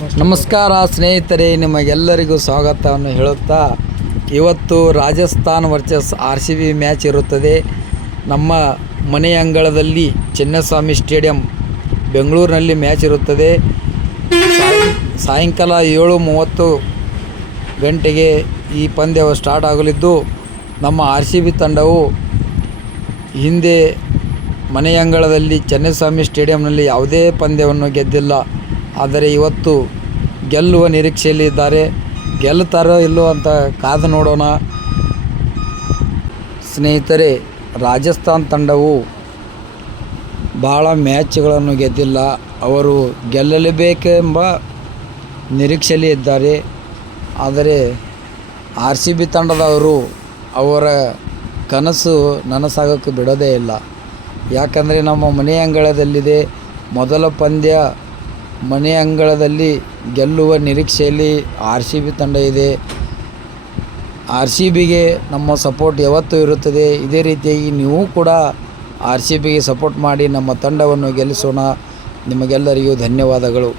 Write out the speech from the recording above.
ನಮಸ್ಕಾರ ಸ್ನೇಹಿತರೆ, ನಿಮಗೆಲ್ಲರಿಗೂ ಸ್ವಾಗತವನ್ನು ಹೇಳುತ್ತಾ, ಇವತ್ತು ರಾಜಸ್ಥಾನ್ ವರ್ಸಸ್ RCB ಮ್ಯಾಚ್ ಇರುತ್ತದೆ. ನಮ್ಮ ಮನೆ ಅಂಗಳದಲ್ಲಿ ಚಿನ್ನಸ್ವಾಮಿ ಸ್ಟೇಡಿಯಂ ಬೆಂಗಳೂರಿನಲ್ಲಿ ಮ್ಯಾಚ್ ಇರುತ್ತದೆ. ಸಾಯಂಕಾಲ 7:30 ಗಂಟೆಗೆ ಈ ಪಂದ್ಯವು ಸ್ಟಾರ್ಟ್ ಆಗಲಿದ್ದು, ನಮ್ಮ RCB ತಂಡವು ಹಿಂದೆ ಮನೆ ಅಂಗಳದಲ್ಲಿ ಚಿನ್ನಸ್ವಾಮಿ ಸ್ಟೇಡಿಯಂನಲ್ಲಿ ಯಾವುದೇ ಪಂದ್ಯವನ್ನು ಗೆದ್ದಿಲ್ಲ. ಆದರೆ ಇವತ್ತು ಗೆಲ್ಲುವ ನಿರೀಕ್ಷೆಯಲ್ಲಿ ಇದ್ದಾರೆ. ಗೆಲ್ಲುತ್ತಾರೋ ಇಲ್ಲೋ ಅಂತ ಕಾದು ನೋಡೋಣ. ಸ್ನೇಹಿತರೆ, ರಾಜಸ್ಥಾನ್ ತಂಡವು ಭಾಳ ಮ್ಯಾಚ್ಗಳನ್ನು ಗೆದ್ದಿಲ್ಲ. ಅವರು ಗೆಲ್ಲಲೇಬೇಕೆಂಬ ನಿರೀಕ್ಷೆಯಲ್ಲಿ ಇದ್ದಾರೆ. ಆದರೆ RCB ತಂಡದವರು ಅವರ ಕನಸು ನನಸಾಗೋಕ್ಕೆ ಬಿಡೋದೇ ಇಲ್ಲ. ಯಾಕಂದರೆ ನಮ್ಮ ಮನೆ ಅಂಗಳದಲ್ಲಿದೆ. ಮೊದಲ ಪಂದ್ಯ ಮನೆ ಅಂಗಳದಲ್ಲಿ ಗೆಲ್ಲುವ ನಿರೀಕ್ಷೆಯಲ್ಲಿ RCB ತಂಡ ಇದೆ. RCBಗೆ ನಮ್ಮ ಸಪೋರ್ಟ್ ಯಾವತ್ತೂ ಇರುತ್ತದೆ. ಇದೇ ರೀತಿಯಾಗಿ ನೀವು ಕೂಡ RCBಗೆ ಸಪೋರ್ಟ್ ಮಾಡಿ ನಮ್ಮ ತಂಡವನ್ನು ಗೆಲ್ಲಿಸೋಣ. ನಿಮಗೆಲ್ಲರಿಗೂ ಧನ್ಯವಾದಗಳು.